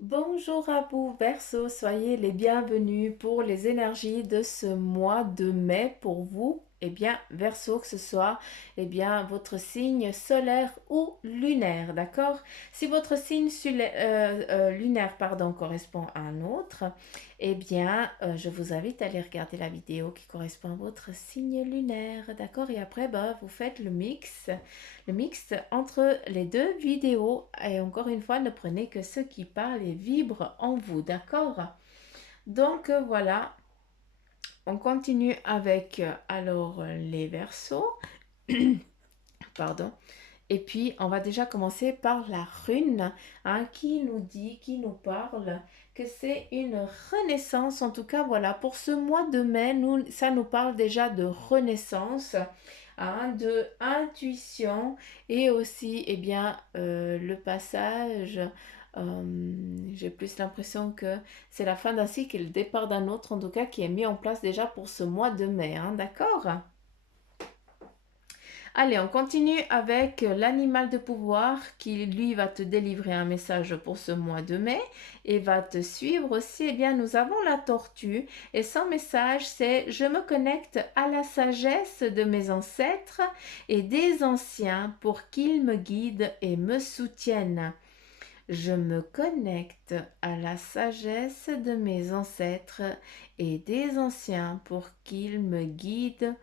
Bonjour à vous, Verseau, soyez les bienvenus pour les énergies de ce mois de mai pour vous. Verseau, que ce soit votre signe solaire ou lunaire, d'accord? Si votre signe lunaire correspond à un autre, je vous invite à aller regarder la vidéo qui correspond à votre signe lunaire, d'accord? Et après, vous faites le mix entre les deux vidéos. Et encore une fois, ne prenez que ce qui parle et vibre en vous, d'accord? Donc voilà, on continue avec les versos, pardon. Et puis, on va déjà commencer par la rune, qui nous parle que c'est une renaissance. En tout cas, voilà, pour ce mois de mai, ça nous parle déjà de renaissance, de intuition et aussi, le passage. J'ai plus l'impression que c'est la fin d'un cycle et le départ d'un autre, en tout cas, qui est mis en place déjà pour ce mois de mai, d'accord? Allez, on continue avec l'animal de pouvoir qui, lui, va te délivrer un message pour ce mois de mai et va te suivre aussi. Nous avons la tortue et son message, c'est « Je me connecte à la sagesse de mes ancêtres et des anciens pour qu'ils me guident et me soutiennent. » Je me connecte à la sagesse de mes ancêtres et des anciens pour qu'ils me guident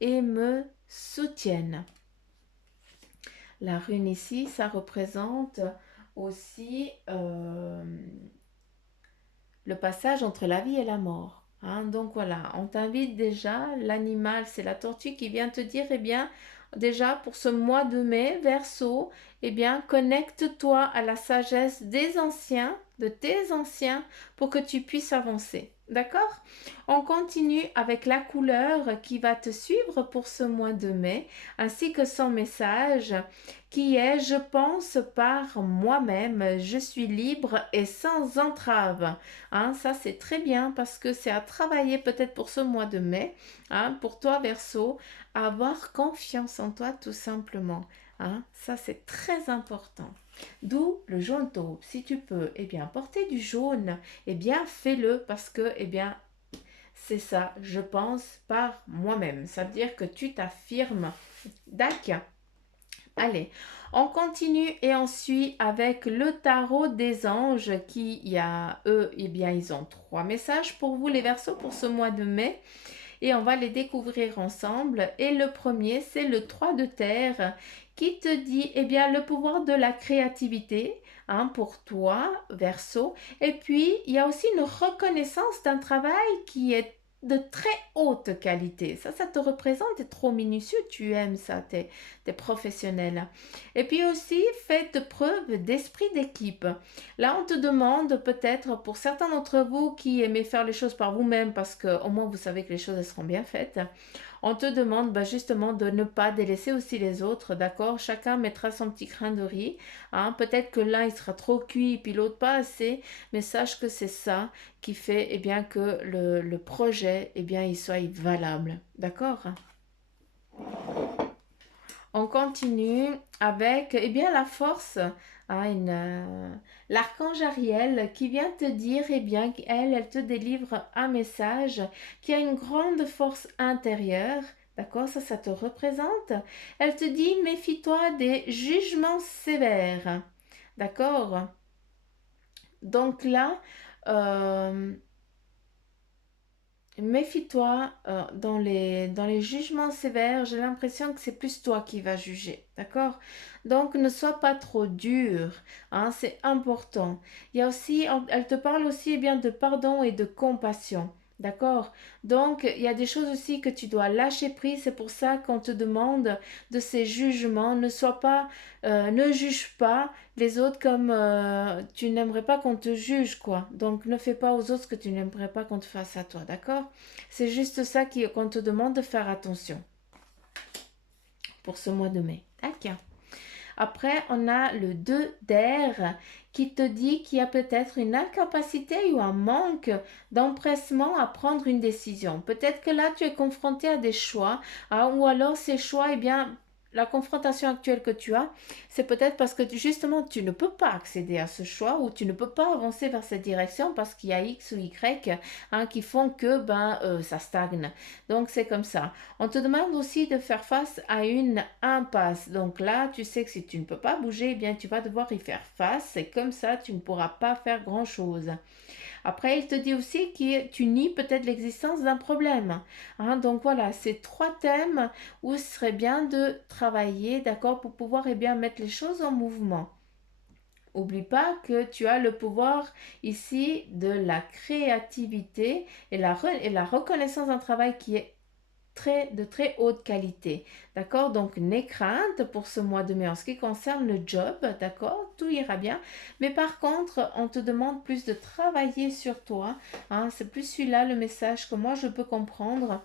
et me soutiennent. La rune ici, ça représente aussi le passage entre la vie et la mort. Donc voilà, on t'invite déjà, l'animal, c'est la tortue qui vient te dire, déjà pour ce mois de mai, Verseau, connecte-toi à la sagesse des anciens, de tes anciens, pour que tu puisses avancer. D'accord? On continue avec la couleur qui va te suivre pour ce mois de mai, ainsi que son message qui est « Je pense par moi-même, je suis libre et sans entrave ». Ça, c'est très bien parce que c'est à travailler peut-être pour ce mois de mai, pour toi, Verseau, avoir confiance en toi tout simplement. Ça, c'est très important. D'où le jaune taupe. Si tu peux, porter du jaune, fais-le parce que, c'est ça, je pense par moi-même. Ça veut dire que tu t'affirmes. D'accord. Allez, on continue et on suit avec le tarot des anges ils ont 3 messages pour vous les Verseaux pour ce mois de mai et on va les découvrir ensemble. Et le premier, c'est le 3 de terre qui te dit, le pouvoir de la créativité, pour toi, Verseau. Et puis, il y a aussi une reconnaissance d'un travail qui est de très haute qualité. Ça te représente, t'es trop minutieux, tu aimes ça, t'es professionnel. Et puis aussi, faites preuve d'esprit d'équipe. Là, on te demande peut-être, pour certains d'entre vous qui aimez faire les choses par vous-même, parce qu'au moins vous savez que les choses elles seront bien faites, on te demande justement de ne pas délaisser aussi les autres, d'accord? Chacun mettra son petit grain de riz. Peut-être que l'un il sera trop cuit, puis l'autre pas assez, mais sache que c'est ça qui fait que le projet il soit valable, d'accord? On continue avec la force, l'archange Ariel qui vient te dire qu'elle te délivre un message qui a une grande force intérieure. D'accord, ça te représente. Elle te dit méfie-toi des jugements sévères. D'accord. Donc là, méfie-toi dans les jugements sévères, j'ai l'impression que c'est plus toi qui vas juger, d'accord? Donc ne sois pas trop dur, c'est important. Il y a aussi, elle te parle aussi de pardon et de compassion. D'accord? Donc, il y a des choses aussi que tu dois lâcher prise. C'est pour ça qu'on te demande de ces jugements. Ne juge pas les autres comme tu n'aimerais pas qu'on te juge, quoi. Donc, ne fais pas aux autres ce que tu n'aimerais pas qu'on te fasse à toi, d'accord? C'est juste ça qu'on te demande de faire attention pour ce mois de mai. D'accord. Après, on a le 2 d'air qui te dit qu'il y a peut-être une incapacité ou un manque d'empressement à prendre une décision. Peut-être que là, tu es confronté à des choix, ou alors ces choix, la confrontation actuelle que tu as, c'est peut-être parce que justement tu ne peux pas accéder à ce choix ou tu ne peux pas avancer vers cette direction parce qu'il y a X ou Y qui font que ça stagne. Donc c'est comme ça. On te demande aussi de faire face à une impasse. Donc là, tu sais que si tu ne peux pas bouger, eh bien tu vas devoir y faire face et comme ça, tu ne pourras pas faire grand-chose. Après, il te dit aussi que tu nies peut-être l'existence d'un problème. Donc voilà, c'est trois thèmes où ce serait bien de travailler, d'accord, pour pouvoir mettre les choses en mouvement. Oublie pas que tu as le pouvoir ici de la créativité et la reconnaissance d'un travail qui est de très haute qualité. D'accord? Donc, n'aie crainte pour ce mois de mai en ce qui concerne le job. D'accord? Tout ira bien. Mais par contre, on te demande plus de travailler sur toi. C'est plus celui-là le message que moi je peux comprendre.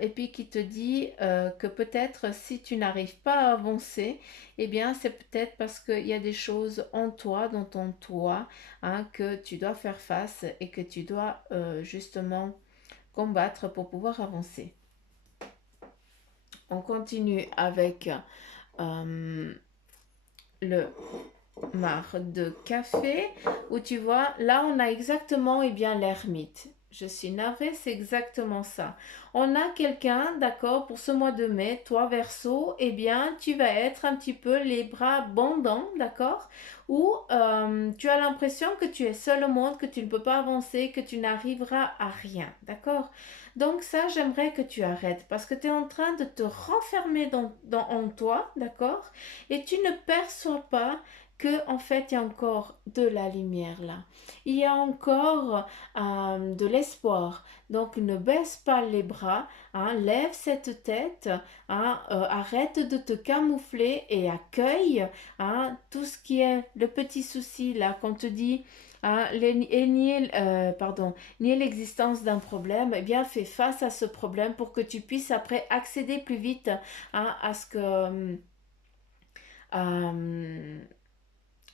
Et puis qui te dit que peut-être si tu n'arrives pas à avancer, eh bien, c'est peut-être parce qu'il y a des choses en toi, dans ton toi, que tu dois faire face et que tu dois justement combattre pour pouvoir avancer. On continue avec euh, le marc de café où tu vois, là on a exactement l'ermite. Je suis navrée, c'est exactement ça. On a quelqu'un, d'accord, pour ce mois de mai, toi Verseau, tu vas être un petit peu les bras bandants, d'accord, où tu as l'impression que tu es seul au monde, que tu ne peux pas avancer, que tu n'arriveras à rien, d'accord. Donc ça, j'aimerais que tu arrêtes parce que tu es en train de te renfermer en toi, d'accord, et tu ne perçois pas que en fait il y a encore de la lumière là. Il y a encore de l'espoir. Donc ne baisse pas les bras, lève cette tête, arrête de te camoufler et accueille tout ce qui est le petit souci là qu'on te dit. Nier l'existence d'un problème, fais face à ce problème pour que tu puisses après accéder plus vite à ce que euh,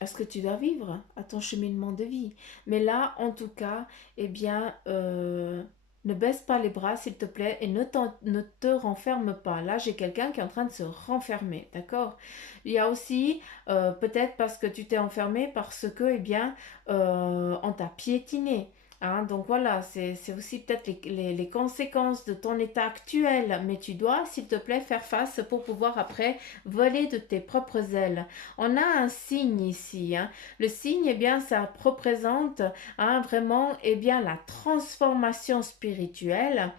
à ce que tu dois vivre, à ton cheminement de vie. Mais là, en tout cas, ne baisse pas les bras, s'il te plaît, et ne te renferme pas. Là, j'ai quelqu'un qui est en train de se renfermer, d'accord? Il y a aussi, peut-être parce que tu t'es enfermé, parce que, on t'a piétiné. Donc voilà, c'est aussi peut-être les conséquences de ton état actuel, mais tu dois, s'il te plaît, faire face pour pouvoir après voler de tes propres ailes. On a un signe ici. Le signe, ça représente vraiment la transformation spirituelle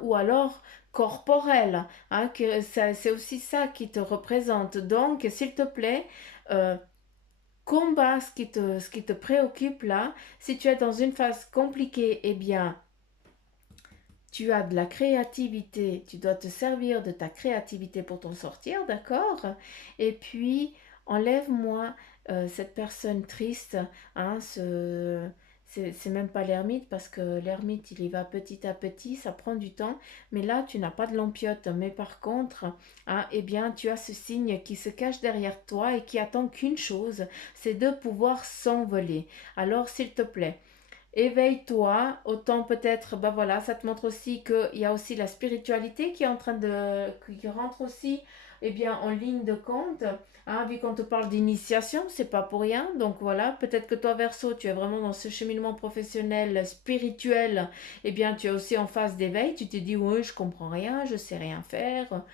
ou alors corporelle. C'est aussi ça qui te représente. Donc, s'il te plaît, euh, combat ce qui te préoccupe là. Si tu es dans une phase compliquée, tu as de la créativité, tu dois te servir de ta créativité pour t'en sortir, d'accord? Et puis, enlève-moi cette personne triste, c'est même pas l'ermite parce que l'ermite il y va petit à petit, ça prend du temps, mais là tu n'as pas de lampiote, mais par contre, tu as ce signe qui se cache derrière toi et qui attend qu'une chose, c'est de pouvoir s'envoler. Alors s'il te plaît, éveille-toi, autant peut-être, voilà, ça te montre aussi qu'il y a aussi la spiritualité qui est en train qui rentre aussi, en ligne de compte. Vu qu'on te parle d'initiation, c'est pas pour rien. Donc voilà, peut-être que toi, Verseau, tu es vraiment dans ce cheminement professionnel, spirituel. Tu es aussi en phase d'éveil. Tu te dis, oui, je comprends rien, je sais rien faire,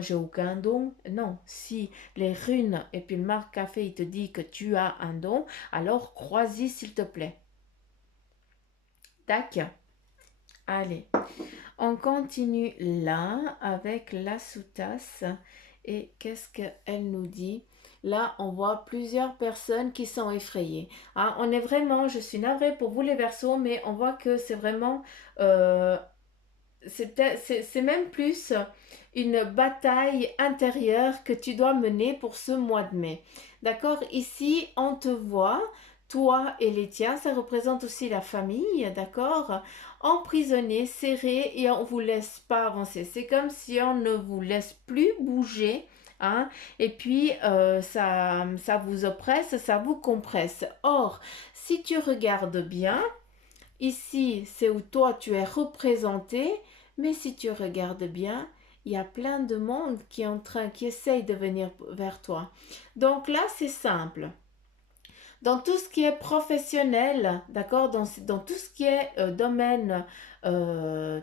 j'ai aucun don. Non, si les runes et puis le marc café, il te dit que tu as un don, alors crois-y, s'il te plaît. Tac. Allez, on continue là avec la sous-tasse. Et qu'est-ce qu'elle nous dit? Là, on voit plusieurs personnes qui sont effrayées. On est vraiment, je suis navrée pour vous les Verseaux, mais on voit que c'est vraiment, c'est même plus une bataille intérieure que tu dois mener pour ce mois de mai. D'accord? Ici, on te voit, toi et les tiens, ça représente aussi la famille, d'accord? Emprisonnés, serrés et on ne vous laisse pas avancer. C'est comme si on ne vous laisse plus bouger. Et puis ça vous oppresse, ça vous compresse. Or, si tu regardes bien, ici, c'est où toi tu es représenté, mais si tu regardes bien, il y a plein de monde qui est en train, qui essaye de venir vers toi. Donc là, c'est simple. Dans tout ce qui est professionnel, d'accord, dans tout ce qui est domaine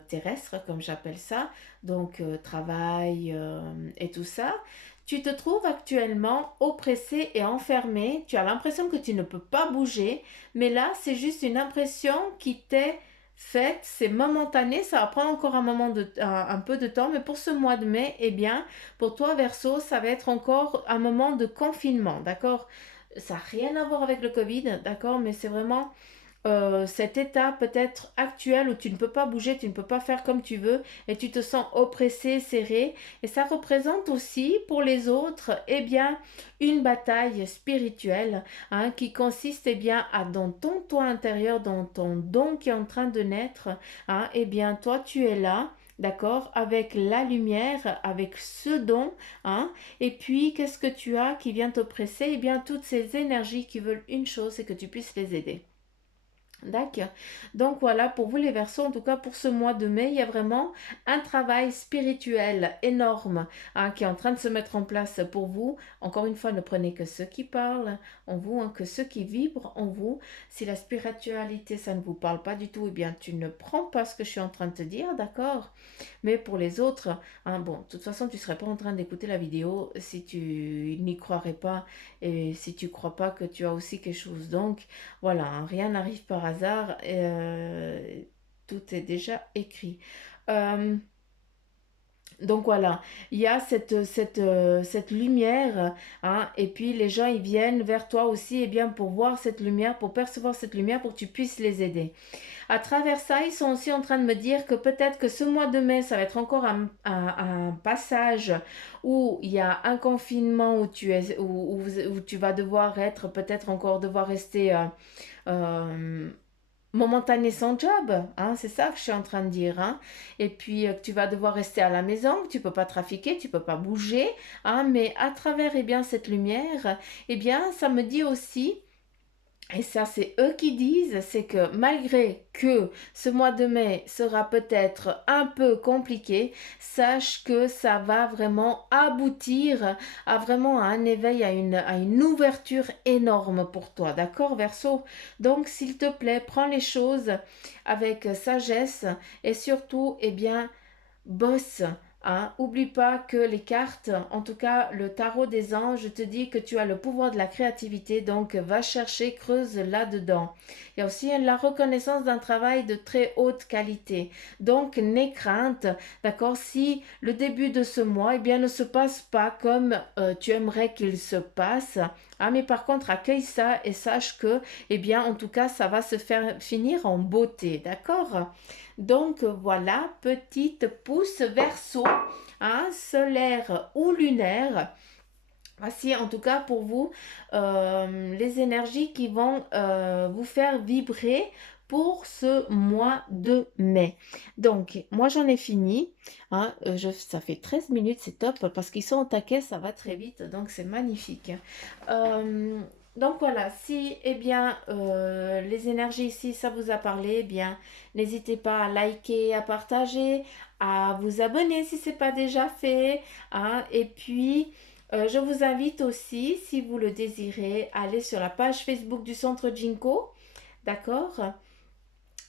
terrestre, comme j'appelle ça, donc travail et tout ça, tu te trouves actuellement oppressé et enfermé. Tu as l'impression que tu ne peux pas bouger, mais là, c'est juste une impression qui t'est faite. C'est momentané, ça va prendre encore un peu de temps, mais pour ce mois de mai, eh bien, pour toi, Verseau, ça va être encore un moment de confinement, d'accord? Ça n'a rien à voir avec le Covid, d'accord, mais c'est vraiment cet état peut-être actuel où tu ne peux pas bouger, tu ne peux pas faire comme tu veux et tu te sens oppressé, serré. Et ça représente aussi pour les autres, eh bien, une bataille spirituelle hein, qui consiste, eh bien, à dans ton toi intérieur, dans ton don qui est en train de naître, hein, eh bien, toi, tu es là. D'accord, avec la lumière, avec ce don, hein, et puis qu'est-ce que tu as qui vient t'oppresser? Eh bien, toutes ces énergies qui veulent une chose, c'est que tu puisses les aider. D'accord. Donc voilà, pour vous les Verseaux, en tout cas pour ce mois de mai, il y a vraiment un travail spirituel énorme hein, qui est en train de se mettre en place pour vous. Encore une fois, ne prenez que ceux qui parlent en vous, hein, que ceux qui vibrent en vous. Si la spiritualité, ça ne vous parle pas du tout, eh bien tu ne prends pas ce que je suis en train de te dire, d'accord? Mais pour les autres, hein, bon, de toute façon, tu ne serais pas en train d'écouter la vidéo si tu n'y croirais pas et si tu ne crois pas que tu as aussi quelque chose. Donc, voilà, hein, rien n'arrive par hasard. Tout est déjà écrit. Euh, donc voilà, il y a cette lumière, hein, et puis les gens ils viennent vers toi aussi, et bien pour voir cette lumière, pour percevoir cette lumière, pour que tu puisses les aider. À travers ça, ils sont aussi en train de me dire que peut-être que ce mois de mai, ça va être encore un passage où il y a un confinement où tu vas devoir être, peut-être encore devoir rester euh, momentané sans job, hein, c'est ça que je suis en train de dire. Hein. Et puis tu vas devoir rester à la maison, que tu peux pas trafiquer, tu peux pas bouger, hein, mais à travers eh bien, cette lumière, eh bien, ça me dit aussi et ça, c'est eux qui disent, c'est que malgré que ce mois de mai sera peut-être un peu compliqué, sache que ça va vraiment aboutir à vraiment un éveil, à une ouverture énorme pour toi. D'accord, Verseau? Donc, s'il te plaît, prends les choses avec sagesse et surtout, eh bien, bosse. Hein. Oublie pas que les cartes, en tout cas le tarot des anges, te dit que tu as le pouvoir de la créativité, donc va chercher, creuse là-dedans. Il y a aussi la reconnaissance d'un travail de très haute qualité. Donc n'aie crainte, d'accord, si le début de ce mois, eh bien, ne se passe pas comme tu aimerais qu'il se passe. Ah, mais par contre, accueille ça et sache que, eh bien, en tout cas, ça va se faire finir en beauté, d'accord? Donc voilà, petite pouce verso, hein, solaire ou lunaire. Voici en tout cas pour vous les énergies qui vont vous faire vibrer pour ce mois de mai. Donc, moi j'en ai fini. Hein, ça fait 13 minutes, c'est top parce qu'ils sont au taquet, ça va très vite, donc c'est magnifique. Euh, donc voilà, si eh bien, les énergies ici, ça vous a parlé, eh bien, n'hésitez pas à liker, à partager, à vous abonner si ce n'est pas déjà fait. Hein, et puis... je vous invite aussi, si vous le désirez, à aller sur la page Facebook du Centre Jinko. D'accord?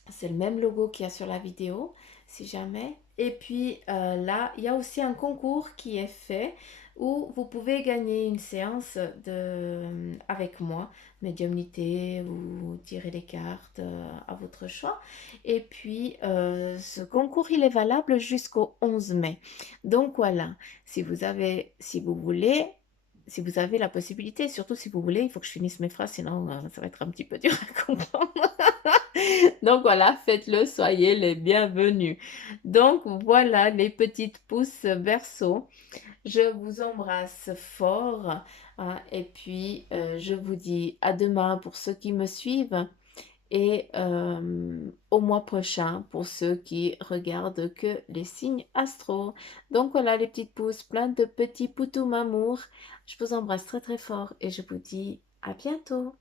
C'est le même logo qu'il y a sur la vidéo, si jamais. Et puis là, il y a aussi un concours qui est fait où vous pouvez gagner une séance avec moi, médiumnité ou tirer les cartes à votre choix. Et puis, ce concours, il est valable jusqu'au 11 mai. Donc voilà, si vous voulez, si vous avez la possibilité, surtout si vous voulez, il faut que je finisse mes phrases, sinon ça va être un petit peu dur à comprendre. Donc voilà, faites-le, soyez les bienvenus. Donc voilà les petites pousses verso. Je vous embrasse fort hein, et puis je vous dis à demain pour ceux qui me suivent et au mois prochain pour ceux qui regardent que les signes astro. Donc voilà les petites pousses, plein de petits poutous mamours. Je vous embrasse très très fort et je vous dis à bientôt.